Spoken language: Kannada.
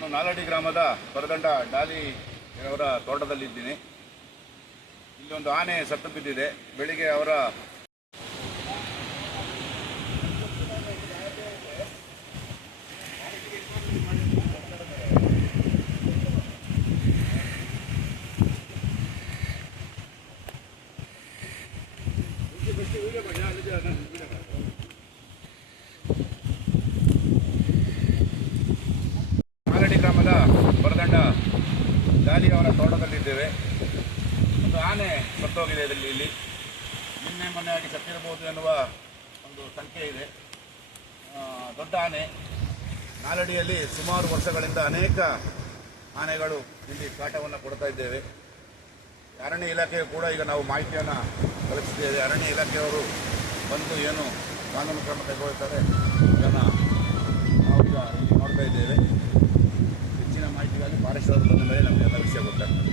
ನಾನು ನಾಲಡಿ ಗ್ರಾಮದ ಪರದಂಡ ಡಾಲಿ ಅವರ ತೋಟದಲ್ಲಿದ್ದೀನಿ. ಇಲ್ಲಿ ಒಂದು ಆನೆ ಸತ್ತು ಬಿದ್ದಿದೆ. ಬೆಳಿಗ್ಗೆ ಅವರ ನಾಲಡಿ ಗ್ರಾಮದ ಪರದಂಡ ಡಾಲಿ ಅವರ ತೋಟದಲ್ಲಿದ್ದೇವೆ. ಒಂದು ಆನೆ ಸತ್ತೋಗಿದೆ. ಇಲ್ಲಿ ನಿನ್ನೆ ಮೊನ್ನೆಯಾಗಿ ಸತ್ತಿರಬಹುದು ಎನ್ನುವ ಒಂದು ಸಂಖ್ಯೆ ಇದೆ. ದೊಡ್ಡ ಆನೆ. ನಾಲಡಿಯಲ್ಲಿ ಸುಮಾರು ವರ್ಷಗಳಿಂದ ಅನೇಕ ಆನೆಗಳು ಇಲ್ಲಿ ಕಾಟವನ್ನು ಕೊಡ್ತಾ ಇದ್ದೇವೆ. ಅರಣ್ಯ ಇಲಾಖೆಯು ಕೂಡ ಈಗ ನಾವು ಮಾಹಿತಿಯನ್ನು ಕಳಿಸಿದ್ದೇವೆ. ಅರಣ್ಯ ಇಲಾಖೆಯವರು ಬಂದು ಏನು ಕಾನೂನು ಕ್ರಮ ತೆಗೆದುಕೊಳ್ತಾರೆ ಇದನ್ನು ನಾವು ಈಗ ಇಲ್ಲಿ ನೋಡ್ತಾ ಇದ್ದೇವೆ. ಹೆಚ್ಚಿನ ಮಾಹಿತಿಗಾಗಿ ಫಾರೆಸ್ಟ್ ಅವರು ಬಂದ ಮೇಲೆ ನಮಗೆಲ್ಲ ವಿಷಯ ಗೊತ್ತಾಗ್ತದೆ.